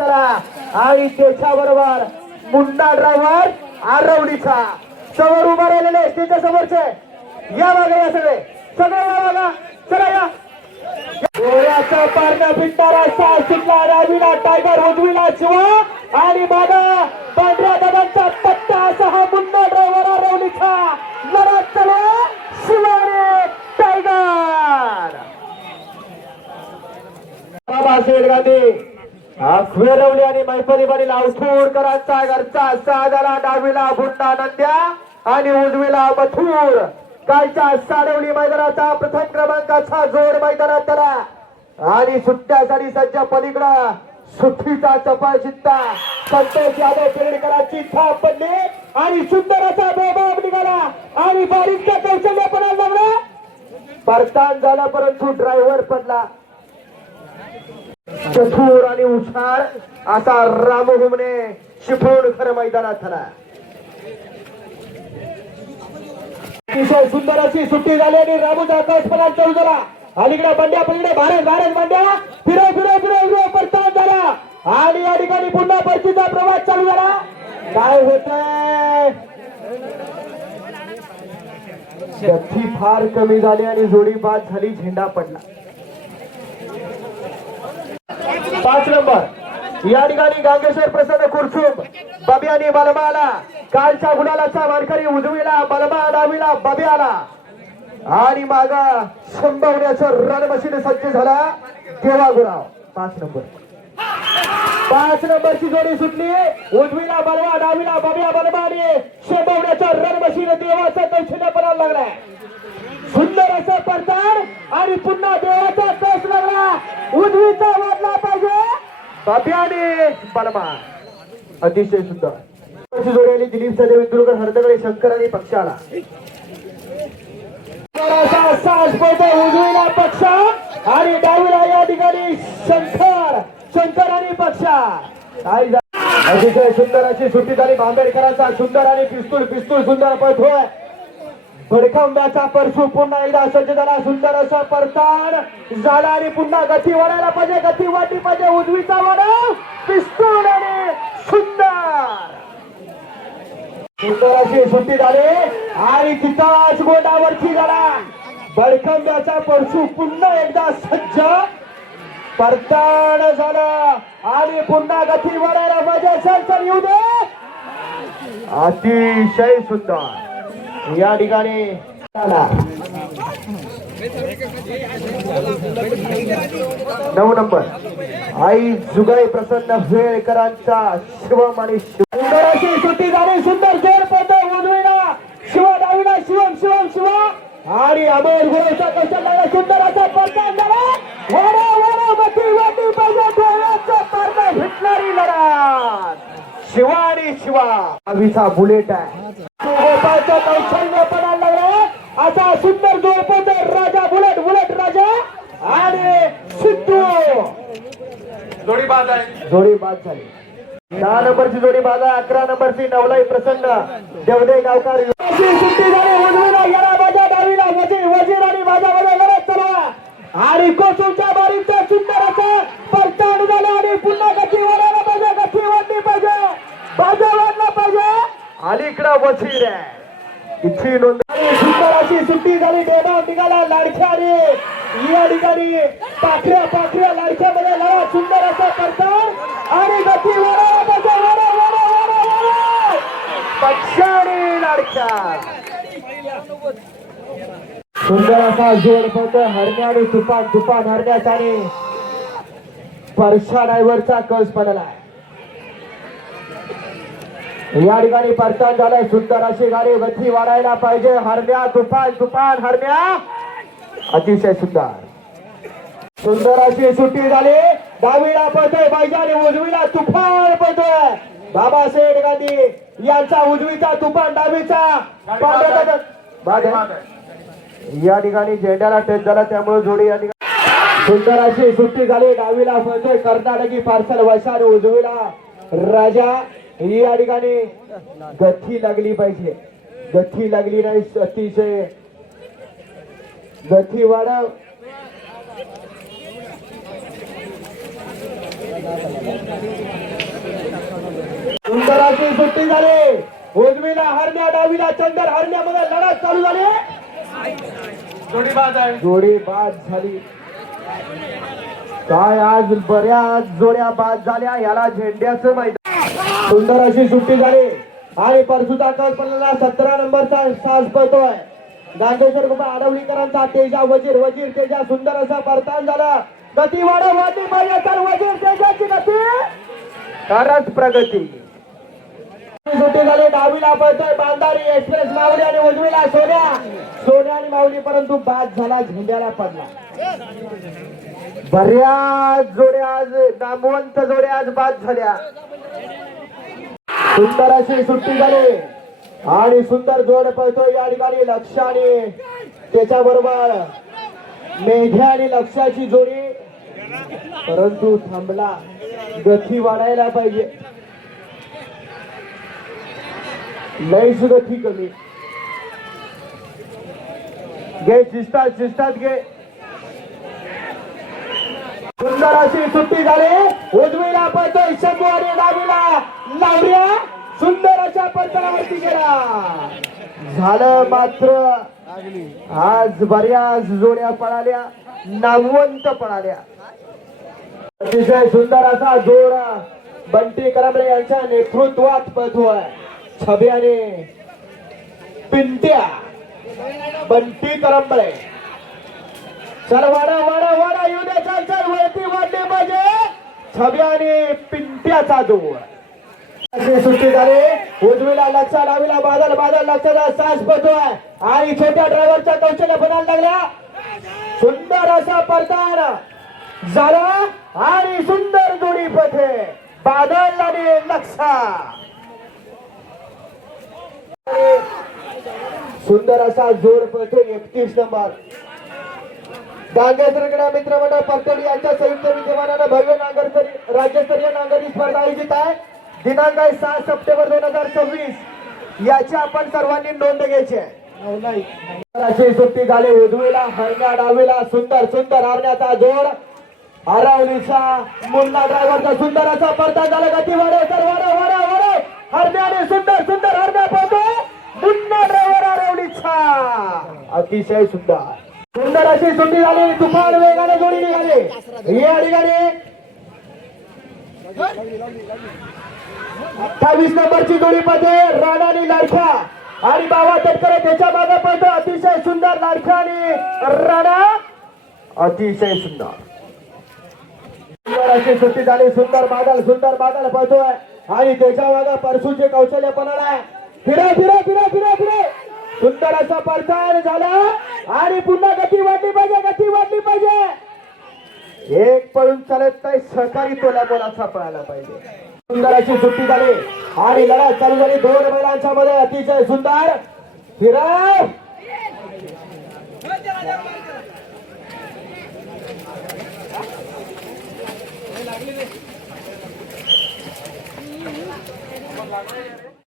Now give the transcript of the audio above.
आणि त्याच्याबरोबर मुंडा ड्रायव्हर आरवलीचा समोर उभा राहिलेले स्टेजच्या समोरचे या मागे या सगळे सगळे या मागा चला या डोळ्याचा पारणं पिटणारा सास सुटला डावीला टायगर उजवीला शिवा आणि मागा पांढऱ्या दादांचा पट्टा असा हा मुंडा ड्रायव्हर आरवलीचा लढत चला शिवाने टायगर बाबा शेठ गांधी वेरवली आणि मैफली बनीला उठूरकरांचा घरचा साजाला डावीला बुंडा नंद्या आणि उजवीला मथुर कालच्या साडवली मैदानाचा प्रथम क्रमांकाचा जोड मैदानात त्याला आणि सुट्ट्यासाठी सज्ज पलीकडं सुट्टीचा चपळ चित्ता संतोष यादव पेरडकरांची थाप पडली आणि सुंदर असा बोबाब निघाला आणि बारीकच्या कौशल्यपणा लागला परतान झाला परंतु ड्रायव्हर पडला चतुर आणि हुशार असा रामहुमने शिफून खरं मैदानात झाला अतिशय सुंदर अशी सुट्टी झाली आणि रामूचा आकाशपणा चालू झाला अलीकडे बंड्या पलीकडे भारत भारत बंड्या फिरव फिरव फिरव फिरव परतान झाला आणि या ठिकाणी पुन्हा परतीचा प्रवास चालू झाला काय होतंय गती फार कमी झाली आणि जोडी बाद झाली झेंडा पडला 5 नंबर या ठिकाणी गांगेश्वर प्रसन्न खुर्चूम बाबी आणि बलमा आला कालच्या गुलालाचा मानकरी उजवीला बलमा डावीला बाबी आला आणि मागा संभवण्याचं रणमशीन सज्ज झाला देवा गुराव 5 नंबरची जोडी सुटली उजवीला बलमा डावीला बाबिया बलमा आणि संभवण्याचं रणमशीन देवाचा कौशल्यपणा लागलाय सुंदर असं परतान आणि पुन्हा देवाचा कस लागला उजवीचा वाढला पाहिजे बाबियाने बलमा अतिशय सुंदर जोडी आली दिलीप सदेव इंदुरकर हरदगळे शंकर आणि पक्षाला उजवीला पक्ष आणि डावीला या ठिकाणी शंकर आणि पक्षा अतिशय सुंदर अशी सुट्टी झाली बांबेडकरांचा सुंदर आणि पिस्तूल सुंदर पळतोय भडकांब्याचा परशु पुन्हा एकदा सज्ज झाला सुंदर असं परतान झाला आणि पुन्हा गती वाढायला पाहिजे गती वाढली पाहिजे उजवीचा वाडा पिस्तूल आणि सुंदर अशी सुट्टी झाली आणि तिथंच गोंडावरची झाला भडकांब्याचा परशु पुन्हा एकदा सज्ज परतान झाला आणि पुन्हा गती वाढायला पाहिजे चल येऊ दे अतिशय सुंदर या ठिकाणी 9 नंबर आई जुगाई प्रसन्न वेळकरांचा शिवम आणि सुंदर अशी सुट्टी झाली सुंदर जोर पडतो उजवीला शिवा डावीला शिवम शिवम शिवा आणि अमोल गुरुचा कौशल लागला सुंदर असा परतान झाला गती वाटी पाहिजे डोळ्याचा पारणा भेटणारी लढत शिवा आणि शिवा आवीचा बुलेट आहे गोपाळचं कौशल्य पडायला लागला असा सुंदर जोडपत राजा बुलेट राजा आणि सिद्धू जोडी बाद झाली 10 नंबरची जोडी बाद आहे 11 नंबरची नवलाई प्रसन्न देवदे गावकर सुट्टी झाली उजवीला याला बाजा डावीला वजीर आणि बाजामध्ये लढत चला आणि कोसूच्या बारीचा सुंदर असा परतान झाला आणि पुन्हा गती वाढायला पाहिजे गती वाढली पाहिजे बाजा वाढला पाहिजे अलीकडं वजीर आहे इथे नोंदणी सुंदर अशी सुट्टी झाली डेबा निघाला लाडक्याने या ठिकाणी पाखऱ्या लाडक्यामध्ये लढा सुंदर असं परतान आणि गती वाढायला पाहिजे पक्षाने लाडक्या सुंदर असा जोड पडतो हरण्या आणि तुफान हरण्याचा आणि परशा ड्रायव्हरचा कस पडला या ठिकाणी परतान झालं सुंदर अशी गाडी गती वाढायला पाहिजे हरण्या तुफान हरण्या अतिशय सुंदर अशी सुट्टी झाली डावीला पळतोय बैजाने उजवीला तुफान पळतोय बाबासाहेब गांधी यांचा उजवीचा तुफान डावीचा या ठिकाणी झेंड्याला टच झाला त्यामुळे जोडी या ठिकाणी सुंदर अशी सुट्टी झाली डावीला पळतोय कर्नाटकी पार्सल वैशाली उजवीला राजा या ठिकाणी गती लागली पाहिजे गती लागली नाही अतिशय गती वाढव अशी सुट्टी झाली. उजवीला हरण्या, डावीला चंदर. हरण्यामध्ये लढत चालू झाली. जोडी बाद आहे. जोडी बाद झाली. काय आज बऱ्याच जोड्या बाद झाल्या. याला झेंड्याचं मैदान. सुंदर अशी सुट्टी झाली आणि परसुता कल्पनेला 17 नंबरचा साज पळतोय. गांधेश्वर बाबा आडवलीकरांचा तेजा वजीर. वजीर तेजा सुंदर असा परतान झाला. गती वाढवली पाहिजे तर वजीर तेजाची गती खरंच प्रगती. सुट्टी झाली. डावीला पळतोय बांधारी एक्सप्रेस माऊली आणि उजवीला सोन्या. सोन्या आणि माऊली परंतु बाद झाला. झेंड्याला पडला. बऱ्याच जोड्या आज नामवंत जोड्या आज बाद झाल्या. सुंदर अशी सुट्टी झाली आणि सुंदर जोड पळतोय या ठिकाणी. लक्ष आणि त्याच्याबरोबर मेघ्या आणि लक्षाची जोडी परंतु थांबला. गती वाढायला पाहिजे. लईच गती कमी. घे शिस्तात घे. सुंदर अशी सुट्टी झाली. उजवीला पळतोय शंभू आणि डावीला लावऱ्या. सुंदर अशा पंतरावरती गेला. झालं मात्र आज बऱ्याच जोड्या पळाल्या. नामवंत पळाल्या. अतिशय सुंदर असा जोड बंटी करंबळे यांच्या नेतृत्वात पळतोय. छबी आणि पिंट्या. बंटी करंबळे. चल वाडा वाडा वाडा येऊ दे. चल चल वरती वाढले पाहिजे. छबी आणि पिंट्याचा जोड. अशी सुट्टी झाली. उजवीला लक्ष, डावीला बादल. बादल लक्षाचा साज पळतोय आणि छोट्या ड्रायव्हरच्या कौशल्य बनायला लागल्या. सुंदर असा परतान झाला आणि सुंदर जोडी पथे बादल आणि लक्षा. सुंदर असा जोड पळतो 31 नंबर. गांधेश्वर मित्रमंडळ परतोडी यांच्या संयुक्त विद्यमानानं भव्य नांगरकरी राज्यस्तरीय नांगरणी स्पर्धा आयोजित आहे. दिनांक 6 सप्टेंबर 2026. याची आपण सर्वांनी नोंद घ्यायची आहे. अशी सुट्टी झाली. उजवीला हरण्या, डावीला सुंदर. सुंदर हरण्याचा जोड. आरावलीचा मुन्ना ड्रायव्हरचा सुंदर असा परतान झाला. गती वाढव तर वाढव वाढव वाढव. हरण्याने सुंदर सुंदर हरण्या पळतो. मुन्ना ड्रायव्हर आरावलीचा. अतिशय सुंदर. सुंदर अशी सुट्टी झाली. तुफान वेगाने जोडी निघाली या ठिकाणी. 28 नंबरची जोडी मध्ये राणानी लाडखा आणि बाबा तटकरे त्याच्या मागे पळतो. अतिशय सुंदर लाडखा आणि राणा. अतिशय सुंदर. सुंदर अशी सुट्टी झाली. सुंदर बादल पळतोय आणि त्याच्या मागे परसूचे कौशल्य पणाला. फिरा फिरा फिरा फिरा फिरा. सुंदर असा परतान झाला आणि पुन्हा गती वाढली पाहिजे. एक पळून चालत नाही. सहकारी तोला बोलाचा पळायला पाहिजे. सुंदर अशी सुट्टी झाली आणि लढत चालू झाली. दोन बैलांच्या मध्ये. अतिशय सुंदर. फिरा